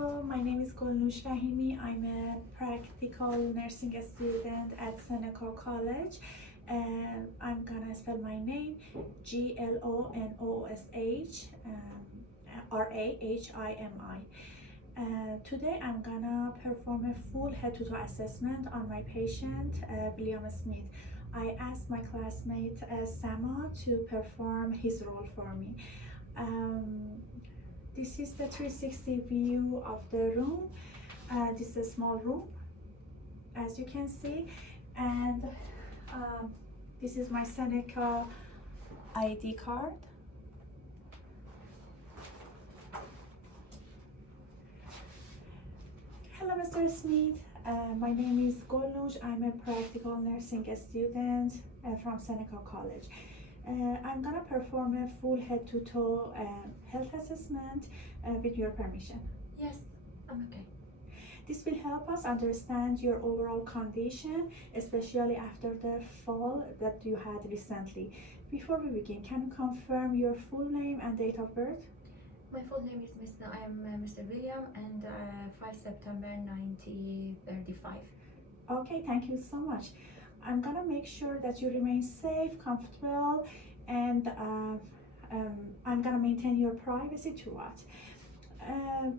Hello, my name is Golnoush Rahimi. I'm a practical nursing student at Seneca College. I'm gonna spell my name Glonoosh Rahimi. Today I'm gonna perform a full head-to-toe assessment on my patient William Smith. I asked my classmate Sama to perform his role for me. This is the 360 view of the room. This is a small room, as you can see, and this is my Seneca ID card. Hello, Mr. Smith. My name is Golnoush. I'm a practical nursing student from Seneca College. I'm gonna perform a full head-to-toe health assessment with your permission. Yes, I'm okay. This will help us understand your overall condition, especially after the fall that you had recently. Before we begin, can you confirm your full name and date of birth? My full name is Mr. William, and 5 September 1935. Okay, thank you so much. I'm gonna make sure that you remain safe, comfortable, and I'm gonna maintain your privacy throughout.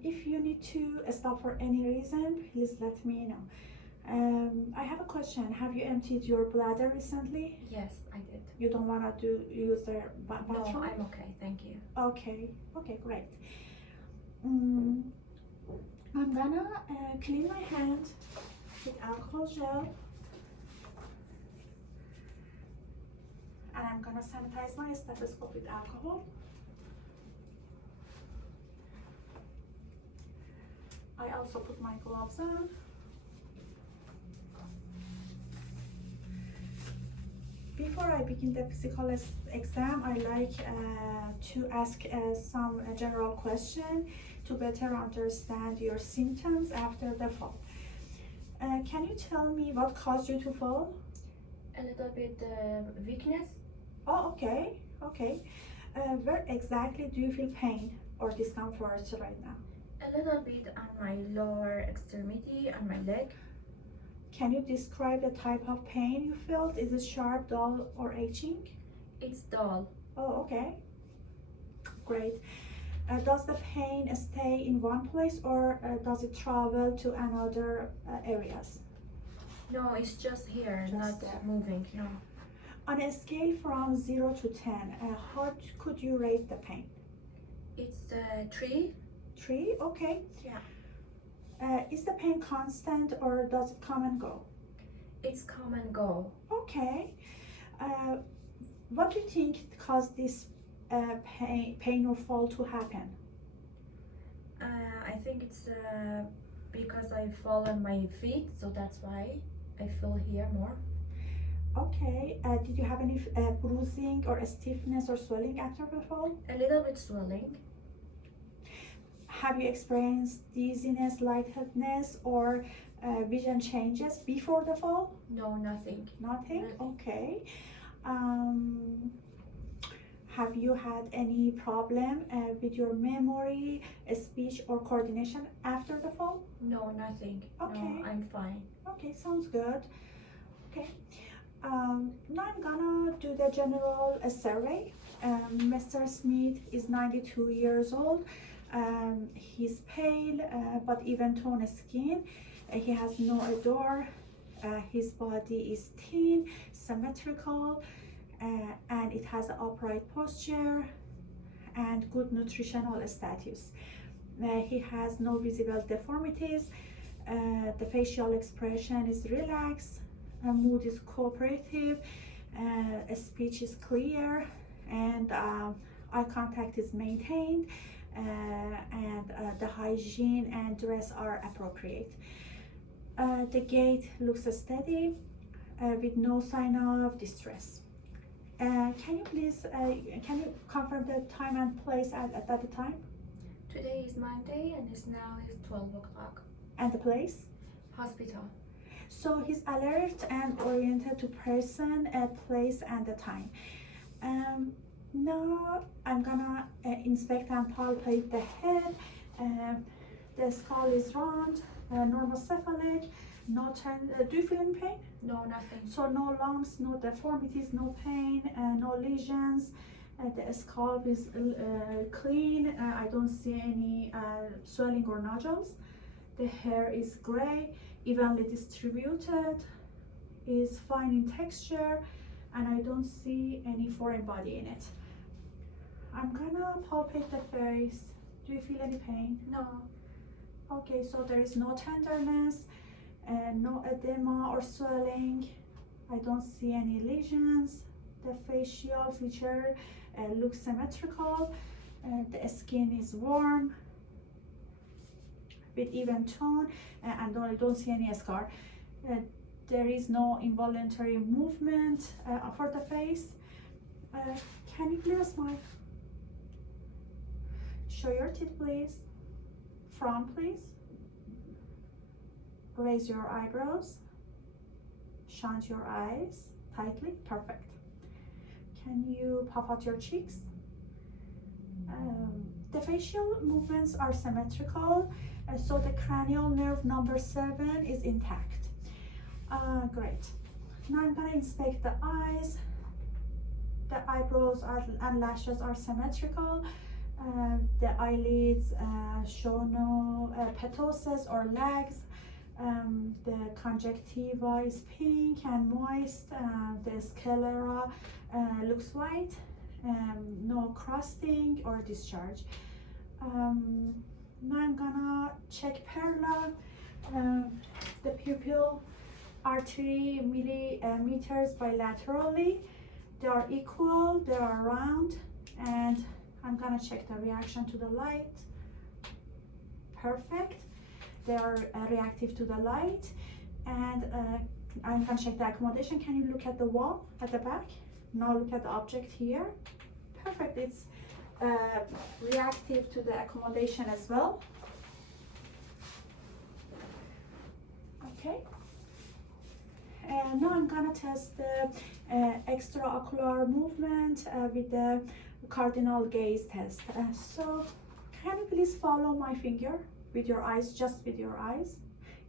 If you need to stop for any reason, please let me know. I have a question. Have you emptied your bladder recently? Yes, I did. You don't wanna use the bathroom? No, I'm okay, thank you. Okay, great. I'm gonna clean my hand with alcohol gel. And I'm gonna sanitize my stethoscope with alcohol. I also put my gloves on. Before I begin the physical exam, I like to ask some general questions to better understand your symptoms after the fall. Can you tell me what caused you to fall? A little bit weakness. Oh, okay. Where exactly do you feel pain or discomfort right now? A little bit on my lower extremity, on my leg. Can you describe the type of pain you felt? Is it sharp, dull, or itching? It's dull. Oh, okay. Great. Does the pain stay in one place or does it travel to another areas? No, it's just here, Just not there. moving, no. On a scale from 0 to 10, how could you rate the pain? It's 3. 3, okay. Yeah. Is the pain constant or does it come and go? It's come and go. Okay. What do you think caused this pain or fall to happen? I think it's because I fall on my feet, so that's why I feel here more. Okay. Did you have any bruising or stiffness or swelling after the fall? A little bit swelling. Have you experienced dizziness, lightheadedness, or vision changes before the fall? No, nothing. Nothing? Nothing. Okay. Have you had any problem with your memory, speech, or coordination after the fall? No, nothing. Okay. No, I'm fine. Okay, sounds good. Okay. Now I'm gonna do the general survey. Mr. Smith is 92 years old. He's pale but even toned skin. He has no odor. His body is thin, symmetrical, and it has an upright posture and good nutritional status. He has no visible deformities. The facial expression is relaxed. Mood is cooperative. Speech is clear, and eye contact is maintained. And the hygiene and dress are appropriate. The gait looks steady with no sign of distress. Can you please confirm the time and place at that time? Today is Monday and it's now 12 o'clock. And the place? Hospital. So he's alert and oriented to person, place, and the time. Now I'm gonna inspect and palpate the head. The skull is round, normal cephalic, no do you feel any pain? No, nothing. So no lumps, no deformities, no pain, no lesions. The scalp is clean. I don't see any swelling or nodules. The hair is gray, evenly distributed, is fine in texture, and I don't see any foreign body in it. I'm gonna palpate the face. Do you feel any pain? No. Okay, so there is no tenderness, no edema or swelling. I don't see any lesions. The facial feature looks symmetrical. The skin is warm with even tone, and I don't see any scar. There is no involuntary movement for the face. Can you please smile? Show your teeth, please. Frown, please. Raise your eyebrows. Shunt your eyes tightly. Perfect. Can you puff out your cheeks? The facial movements are symmetrical, so the cranial nerve number 7 is intact. Great. Now I'm gonna inspect the eyes. The eyebrows and lashes are symmetrical. The eyelids show no ptosis or lags. The conjunctiva is pink and moist. The sclera looks white. No crusting or discharge. Now I'm gonna check perla. The pupil are 3 millimeters bilaterally. They are equal, they are round, and I'm gonna check the reaction to the light. Perfect. They are reactive to the light. And I'm gonna check the accommodation. Can you look at the wall at the back? Now look at the object here. Perfect. It's reactive to the accommodation as well. Okay. And now I'm gonna test the extraocular movement with the cardinal gaze test. So can you please follow my finger with your eyes, just with your eyes,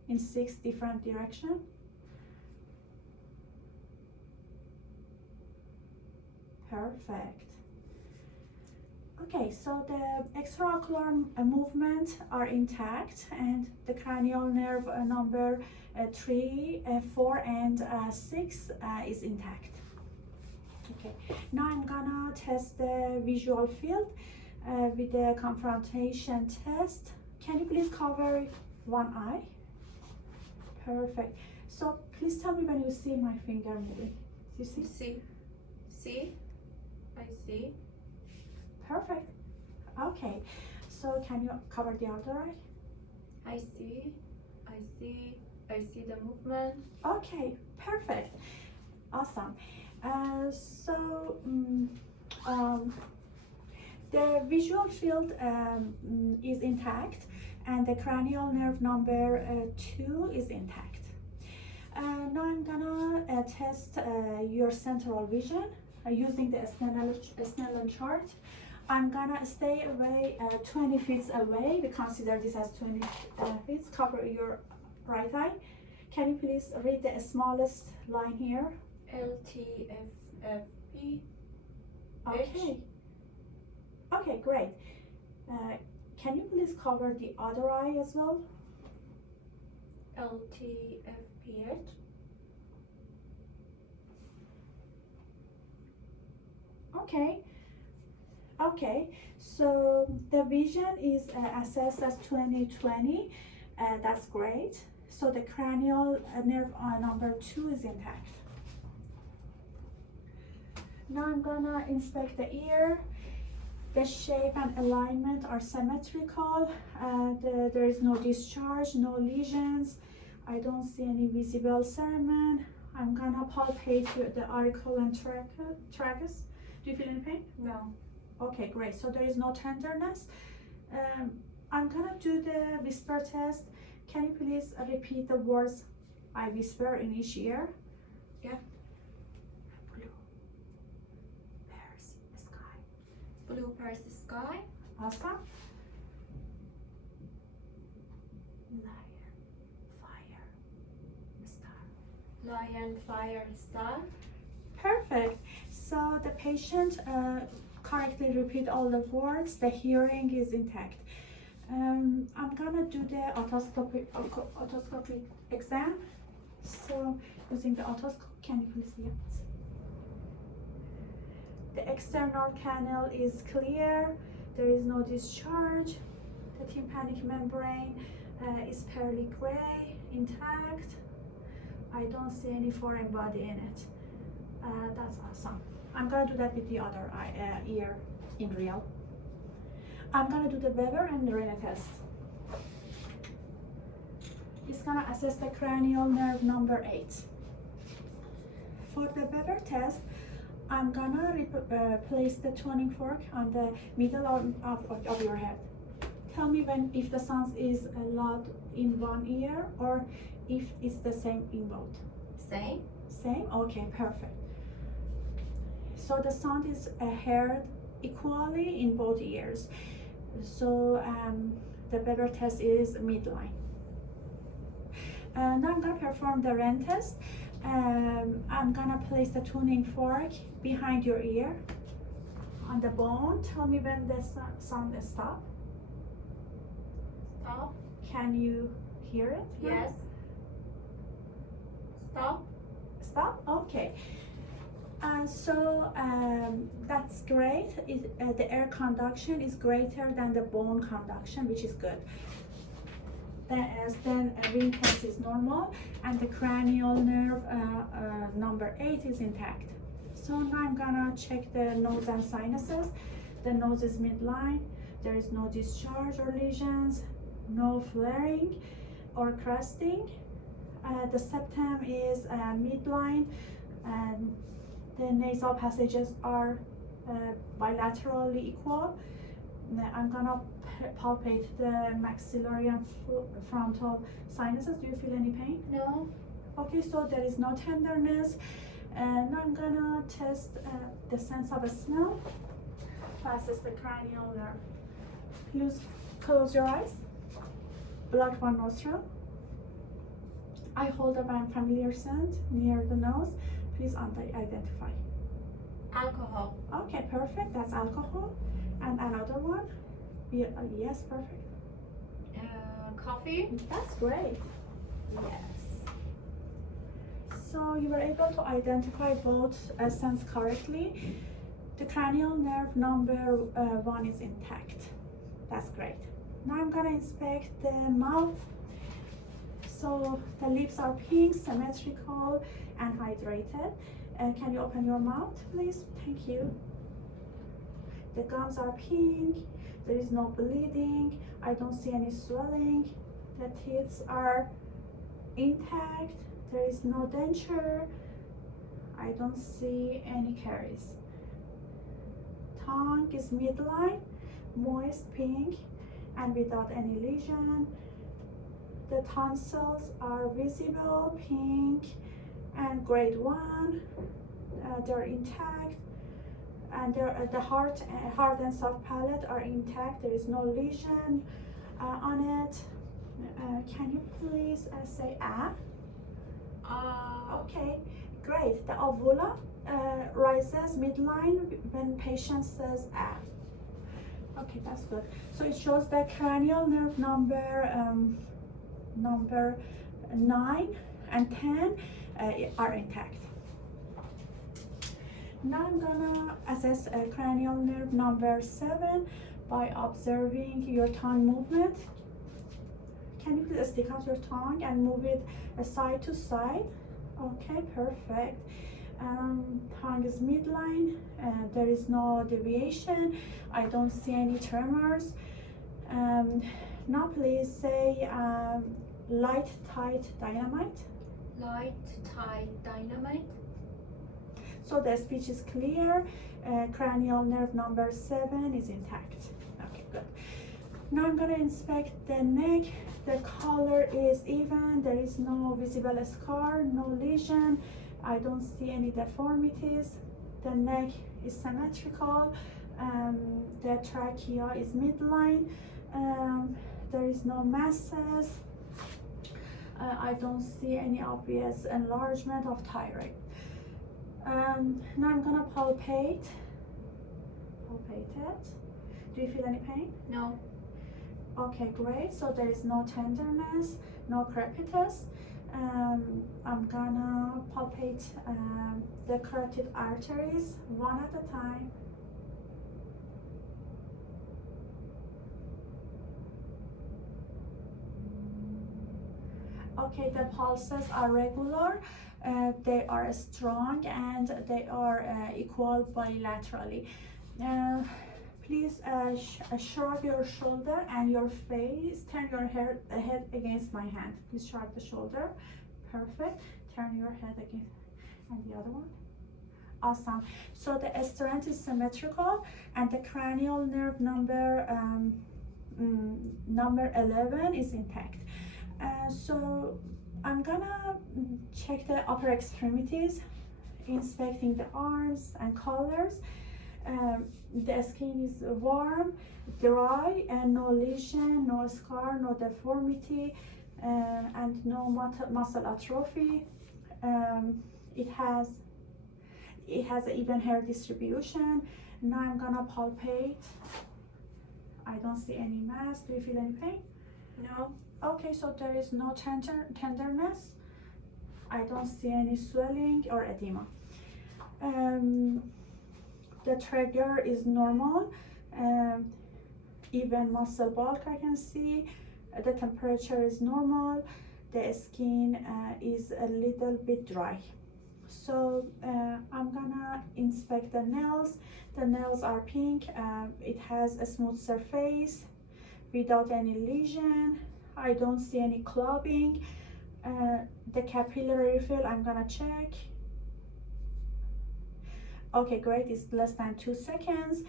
in 6 different directions? Perfect. Okay, so the extraocular movement are intact, and the cranial nerve number 3, 4, and 6 is intact. Okay, now I'm gonna test the visual field with the confrontation test. Can you please cover one eye? Perfect. So please tell me when you see my finger moving. You see? See? I see. Perfect. Okay. So can you cover the other eye? I see. I see the movement. Okay. Perfect. Awesome. The visual field is intact, and the cranial nerve number 2 is intact. Now I'm gonna test your central vision using the Snellen chart. I'm gonna stay away 20 feet away. We consider this as 20 feet. Cover your right eye. Can you please read the smallest line here? LTFFP. Okay. Okay, great. Can you please cover the other eye as well? LTFPH. Okay. Okay. So the vision is assessed as 20/20. That's great. So the cranial nerve number 2 is intact. Now I'm gonna inspect the ear. The shape and alignment are symmetrical. There is no discharge, no lesions. I don't see any visible cerumen. I'm gonna palpate the auricle and tragus. Do you feel any pain? No. Okay, great. So there is no tenderness. I'm gonna do the whisper test. Can you please repeat the words I whisper in each ear? Yeah. Blue. Paris sky. Blue Paris sky. Awesome. Lion, fire, star. Lion, fire, star. Perfect. So the patient correctly repeat all the words. The hearing is intact. I'm gonna do the otoscopy exam. So using the otoscope, can you please see it? The external canal is clear. There is no discharge. The tympanic membrane is fairly gray, intact. I don't see any foreign body in it. That's awesome. I'm gonna do that with the other ear in real. I'm gonna do the Weber and Rene test. It's gonna assess the cranial nerve number 8. For the Weber test, I'm gonna place the tuning fork on the middle of your head. Tell me if the sound is loud in one ear or if it's the same in both. Same. Same? Okay, perfect. So the sound is heard equally in both ears. So the Weber test is midline. Now I'm gonna perform the Ren test. I'm gonna place the tuning fork behind your ear on the bone. Tell me when the sound stops. Stop. Can you hear it? Yes. Stop. Stop? Okay. So that's great. The air conduction is greater than the bone conduction, which is good. Then ring test is normal, and the cranial nerve number 8 is intact. So now I'm gonna check the nose and sinuses. The nose is midline. There is no discharge or lesions, no flaring or crusting. The septum is midline, and the nasal passages are bilaterally equal. Now I'm gonna palpate the maxillary and frontal sinuses. Do you feel any pain? No. Okay, so there is no tenderness. And I'm gonna test the sense of smell. Passes the cranial nerve. Please close your eyes. Block one nostril. I hold a familiar scent near the nose. Please identify. Alcohol. Okay, perfect. That's alcohol. And another one. Yes, perfect. Coffee. That's great. Yes. So you were able to identify both scents correctly. The cranial nerve number 1 is intact. That's great. Now I'm gonna inspect the mouth. So the lips are pink, symmetrical, and hydrated. Can you open your mouth, please? Thank you. The gums are pink. There is no bleeding. I don't see any swelling. The teeth are intact. There is no denture. I don't see any caries. Tongue is midline, moist pink, and without any lesion. The tonsils are visible, pink, and grade 1. They're intact, and the hard and soft palate are intact. There is no lesion on it. Can you please say ah? Okay, great. The ovula rises midline when patient says ah. Okay, that's good. So it shows the cranial nerve number 9 and 10 are intact. Now I'm gonna assess cranial nerve number 7 by observing your tongue movement. Can you please stick out your tongue and move it side to side? Okay, perfect. Tongue is midline, there is no deviation. I don't see any tremors. Now please say light, tight, dynamite. Light, tight, dynamite. So the speech is clear. Cranial nerve number 7 is intact. Okay, good. Now I'm gonna inspect the neck. The color is even. There is no visible scar, no lesion. I don't see any deformities. The neck is symmetrical. The trachea is midline. There is no masses. I don't see any obvious enlargement of thyroid. Now I'm gonna palpate it. Do you feel any pain? No. Okay, great. So there is no tenderness, no crepitus. I'm gonna palpate the carotid arteries one at a time. Okay, the pulses are regular, they are strong, and they are equal bilaterally. Please shrug your shoulder and your face. Turn your head against my hand. Please shrug the shoulder. Perfect. Turn your head again. And the other one. Awesome. So the strength is symmetrical, and the cranial nerve number 11 is intact. So I'm gonna check the upper extremities, inspecting the arms and collars. The skin is warm, dry, and no lesion, no scar, no deformity, and no muscle atrophy. It has an even hair distribution. Now I'm gonna palpate. I don't see any mass. Do you feel any pain? No. Okay, so there is no tenderness. I don't see any swelling or edema. The trigger is normal. Even muscle bulk I can see. The temperature is normal. The skin is a little bit dry. So I'm gonna inspect the nails. The nails are pink. It has a smooth surface without any lesion. I don't see any clubbing. The capillary fill I'm gonna check. Okay, great, it's less than 2 seconds.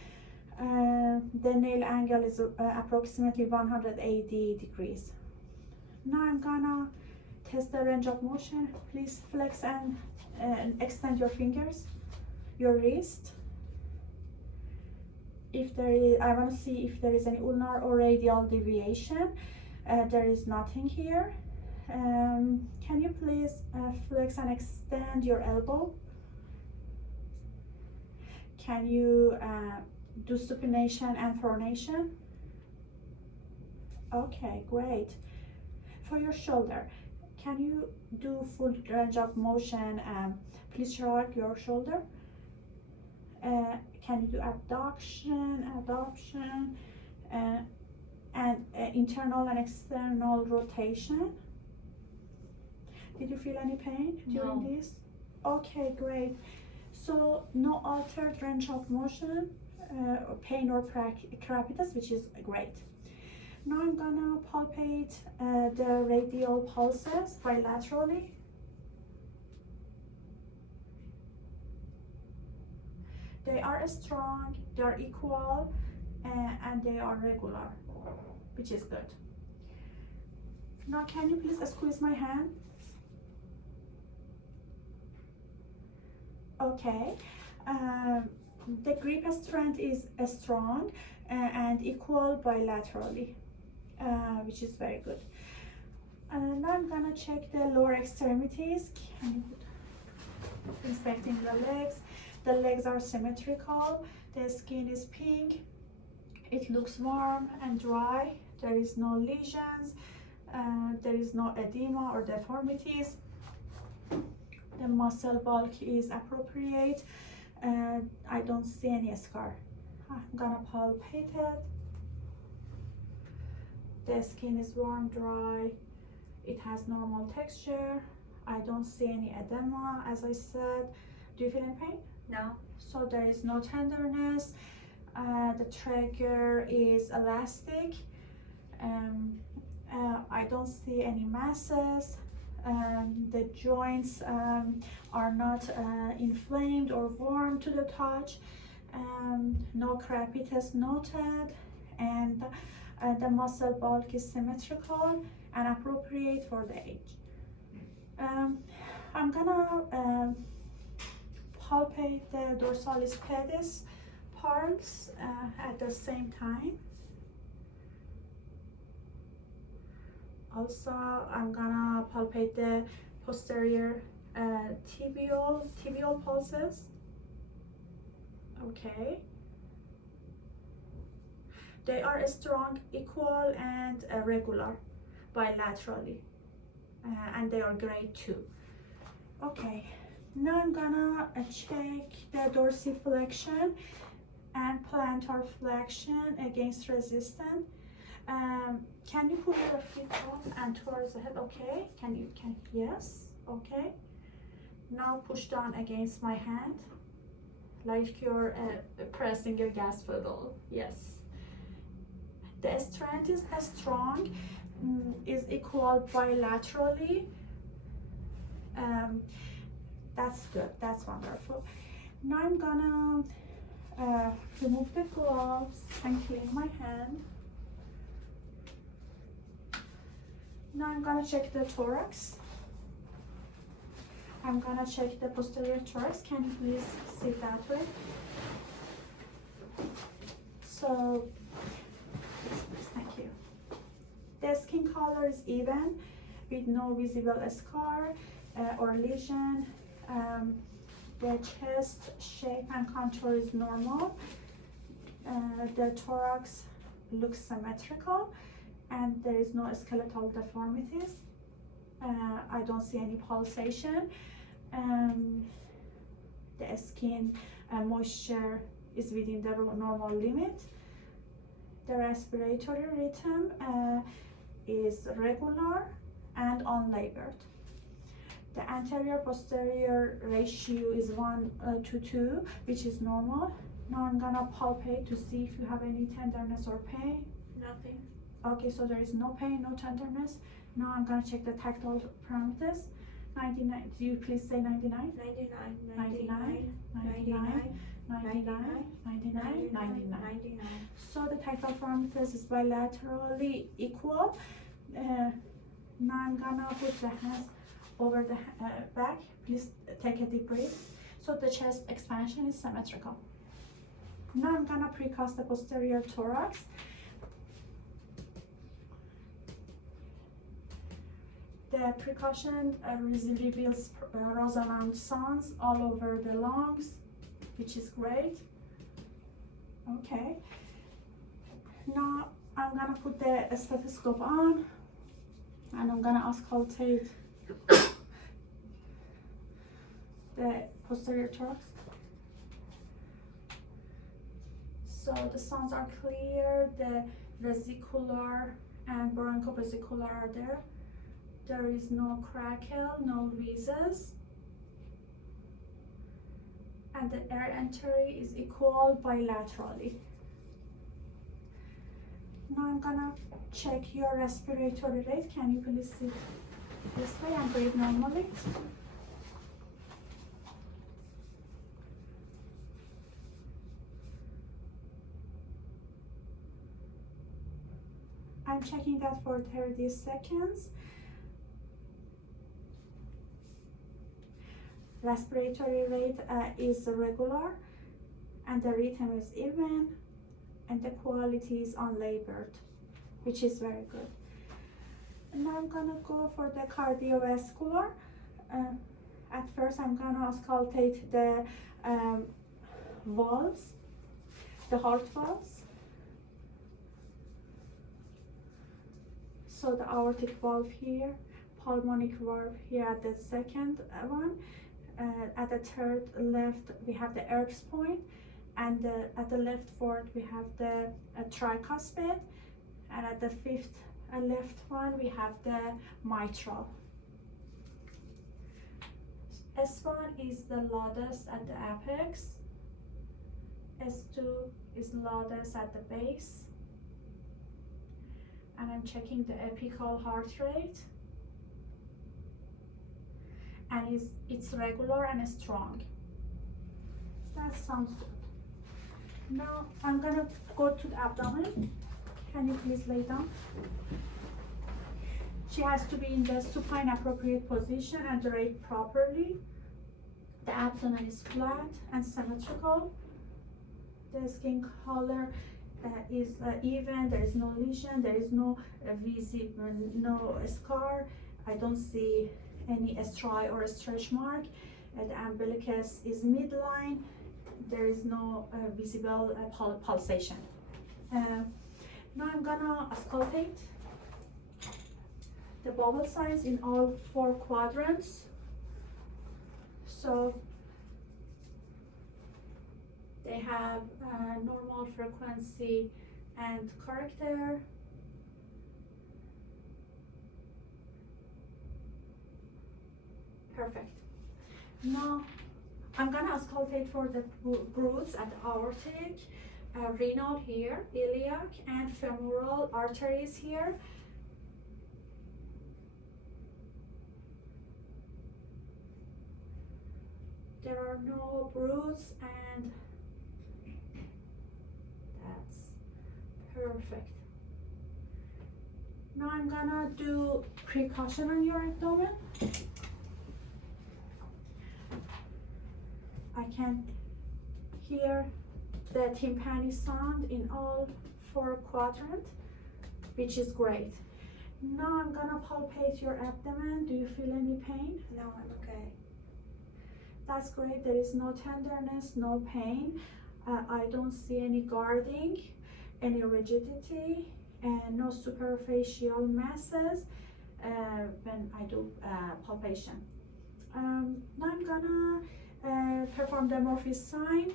The nail angle is approximately 180 degrees. Now I'm gonna test the range of motion. Please flex and extend your fingers, your wrist. If there is, I want to see if there is any ulnar or radial deviation. There is nothing here. Can you please flex and extend your elbow? Can you do supination and pronation? Okay, great. For your shoulder, can you do full range of motion? Please shrug your shoulder. Can you do abduction, and internal and external rotation? Did you feel any pain during this? Okay, great. So no altered range of motion, pain or crepitus, which is great. Now I'm gonna palpate the radial pulses bilaterally. They are strong, they are equal, and they are regular, which is good. Now can you please squeeze my hand? Okay. The grip strength is strong and equal bilaterally, which is very good. Now I'm gonna check the lower extremities. Inspecting the legs. The legs are symmetrical. The skin is pink. It looks warm and dry. There is no lesions. There is no edema or deformities. The muscle bulk is appropriate. I don't see any scar. I'm gonna palpate it. The skin is warm, dry. It has normal texture. I don't see any edema, as I said. Do you feel any pain? No. So there is no tenderness. The trigger is elastic. I don't see any masses. The joints are not inflamed or warm to the touch. No crepitus noted, and the muscle bulk is symmetrical and appropriate for the age. I'm gonna palpate the dorsalis pedis parts at the same time. Also, I'm gonna palpate the posterior tibial pulses. Okay. They are strong, equal, and regular bilaterally, and they are grade 2. Okay, now I'm gonna check the dorsiflexion and plantar flexion against resistance. Can you pull your feet up and towards the head? Okay, yes, okay. Now push down against my hand, like you're pressing your gas pedal, yes. The strength is strong, is equal bilaterally. That's good, that's wonderful. Now I'm gonna remove the gloves and clean my hand. Now I'm gonna check the thorax. I'm gonna check the posterior thorax. Can you please sit that way? So, thank you. The skin color is even with no visible scar or lesion. The chest shape and contour is normal. The thorax looks symmetrical and there is no skeletal deformities. I don't see any pulsation. The skin moisture is within the normal limit. The respiratory rhythm is regular and unlabored. The anterior posterior ratio is 1:2, which is normal. Now I'm gonna palpate to see if you have any tenderness or pain. Nothing. Okay, so there is no pain, no tenderness. Now I'm gonna check the tactile parameters. 99, do you please say 99? 99, 99, 99, 99, 99, 99. So the tactile parameters is bilaterally equal. Now I'm gonna put the hands over the back. Please take a deep breath. So the chest expansion is symmetrical. Now I'm gonna precast the posterior thorax. The precaution reveals resonant sounds all over the lungs, which is great. Okay. Now I'm gonna put the stethoscope on and I'm gonna auscultate the posterior thorax. So the sounds are clear, the vesicular and bronchovesicular are there. There is no crackle, no wheezes. And the air entry is equal bilaterally. Now I'm gonna check your respiratory rate. Can you please sit this way and breathe normally? I'm checking that for 30 seconds. Respiratory rate is regular and the rhythm is even and the quality is unlabored, which is very good. And now I'm gonna go for the cardiovascular. At first I'm gonna auscultate the valves, the heart valves. So the aortic valve here, pulmonic valve here at the second one. At the third left we have the Erb's point, and at the left fourth we have the tricuspid, and at the fifth left one we have the mitral. S1 is the loudest at the apex, S2 is loudest at the base, and I'm checking the apical heart rate. And it's regular and strong. That sounds good. Now I'm gonna go to the abdomen. Can you please lay down? She has to be in the supine appropriate position and draped properly. The abdomen is flat and symmetrical. The skin color is even. There is no lesion. There is no visible, no scar. I don't see any stri or stretch mark. The umbilicus is midline. There is no visible pulsation. Now I'm gonna auscultate the bubble size in all 4 quadrants. So they have normal frequency and character. Perfect. Now I'm gonna auscultate for the grooves at aortic, renal here, iliac, and femoral arteries here. There are no bruise, and that's perfect. Now I'm gonna do precaution on your abdomen. I can hear the tympanic sound in all 4 quadrants, which is great. Now I'm gonna palpate your abdomen. Do you feel any pain? No, I'm okay. That's great. There is no tenderness, no pain. I don't see any guarding, any rigidity, and no superficial masses when I do palpation. Now I'm gonna perform the Murphy's sign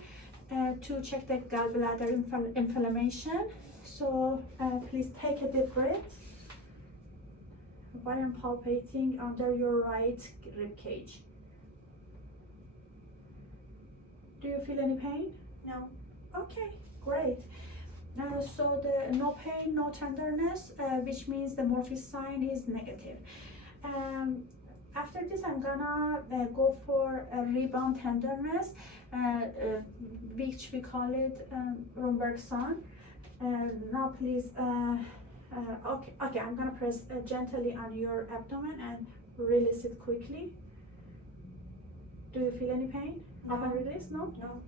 to check the gallbladder inflammation. So please take a deep breath while I'm palpating under your right rib cage. Do you feel any pain? No. Okay, great. So the no pain, no tenderness, which means the Murphy's sign is negative. After this, I'm gonna go for a rebound tenderness, which we call it Romberg sign. Now please, okay, I'm gonna press gently on your abdomen and release it quickly. Do you feel any pain? No. Up and release? No? No.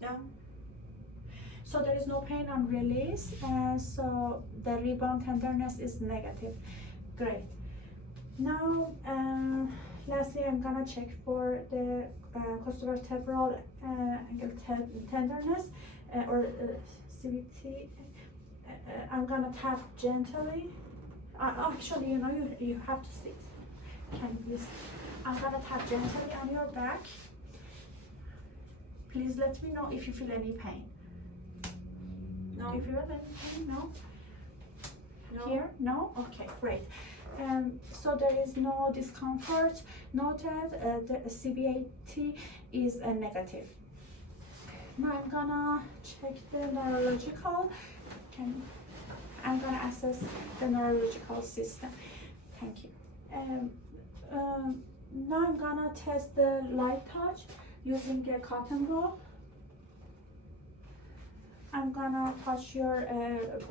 No. So there is no pain on release, so the rebound tenderness is negative. Great. Now, lastly, I'm gonna check for the costovertebral angle tenderness or CVT. I'm gonna tap gently. Actually, you know, you have to sit. Can you please? I'm gonna tap gently on your back. Please let me know if you feel any pain. No. Do you feel any pain? No? No. Here? No? Okay, great. So there is no discomfort noted. The CVAT is a negative. Now I'm gonna check the neurological. I'm gonna assess the neurological system. Thank you. Now I'm gonna test the light touch using a cotton ball. I'm gonna touch your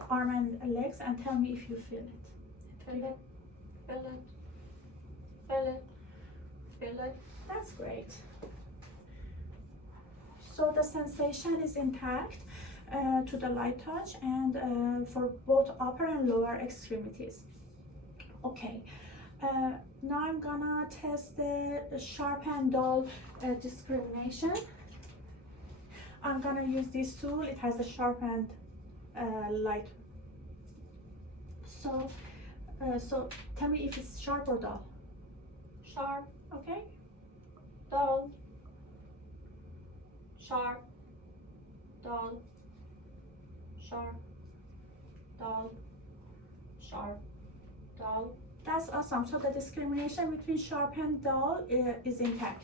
arm and legs and tell me if you feel it. Feel it. Feel it. Feel it. Feel it. That's great. So the sensation is intact to the light touch and for both upper and lower extremities. Okay. Now I'm gonna test the sharp and dull discrimination. I'm gonna use this tool. It has a sharp and light. So tell me if it's sharp or dull. Sharp. Okay. Dull. Sharp. Dull. Sharp. Dull. Sharp. Dull. That's awesome. So the discrimination between sharp and dull is intact.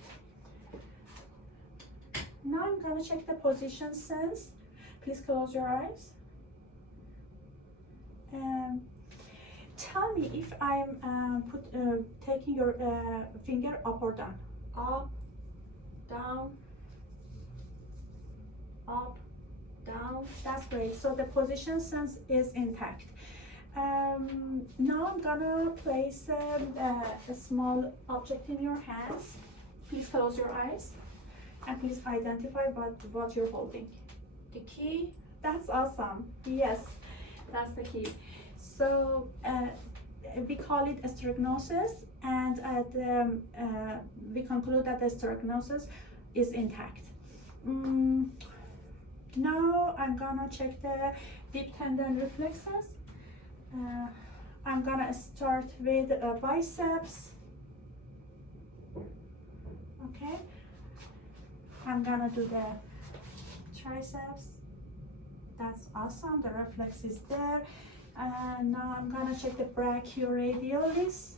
Now I'm gonna check the position sense. Please close your eyes. Tell me if I'm taking your finger up or down. Up. Down. Up. Down. That's great. So the position sense is intact. Now I'm gonna place a small object in your hands. Please close your eyes and please identify what you're holding. the key. That's awesome. Yes, that's the key. So we call it asterognosis, and we conclude that the asterognosis is intact. Now I'm gonna check the deep tendon reflexes. I'm gonna start with biceps. Okay. I'm gonna do the triceps. That's awesome. The reflex is there. And now I'm gonna check the brachioradialis.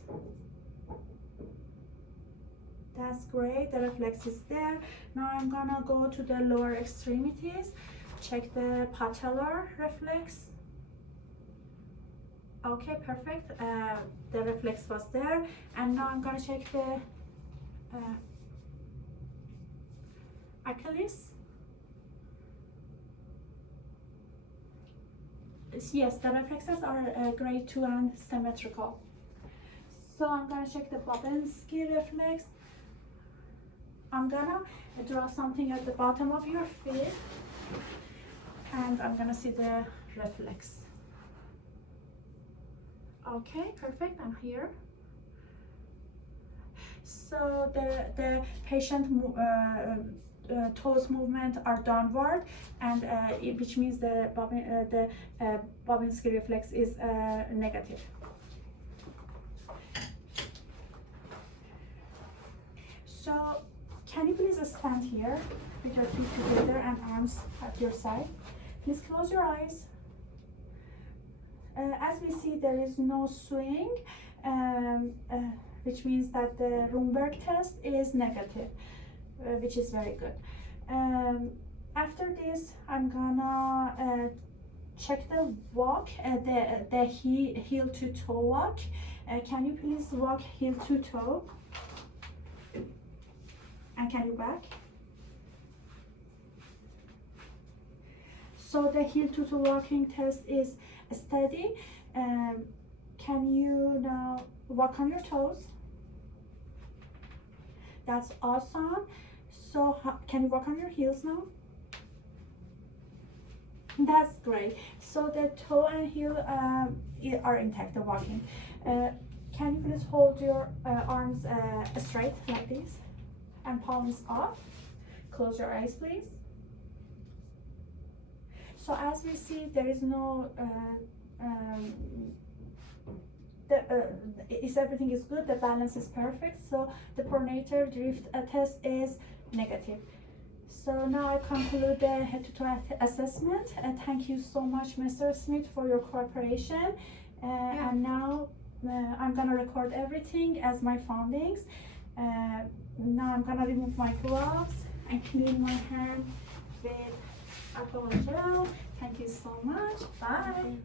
That's great. The reflex is there. Now I'm gonna go to the lower extremities. Check the patellar reflex. Okay, perfect. The reflex was there. And now I'm gonna check the Achilles. Yes, the reflexes are grade 2 and symmetrical. So I'm gonna check the Babinski reflex. I'm gonna draw something at the bottom of your feet, and I'm gonna see the reflex. Okay, perfect. I'm here. So the patient toes movement are downward, and which means the Babinski reflex is negative. So can you please stand here with your feet together and arms at your side? Please close your eyes. As we see, there is no swing, which means that the Rumberg test is negative, which is very good. After this, I'm gonna check the walk, the heel to toe walk. Can you please walk heel to toe? And can you back? So the heel to toe walking test is steady. Can you now walk on your toes? That's awesome. So can you walk on your heels now? That's great. So the toe and heel are intact, the walking. Can you please hold your arms straight like this and palms up? Close your eyes, please. So as we see, there is no is everything is good, the balance is perfect, so the pronator drift test is negative. So now I conclude the head-to-toe assessment. Thank you so much, Mr. Smith, for your cooperation. And now I'm gonna record everything as my findings. Now I'm gonna remove my gloves and clean my hand with alcohol gel. Thank you so much. Bye.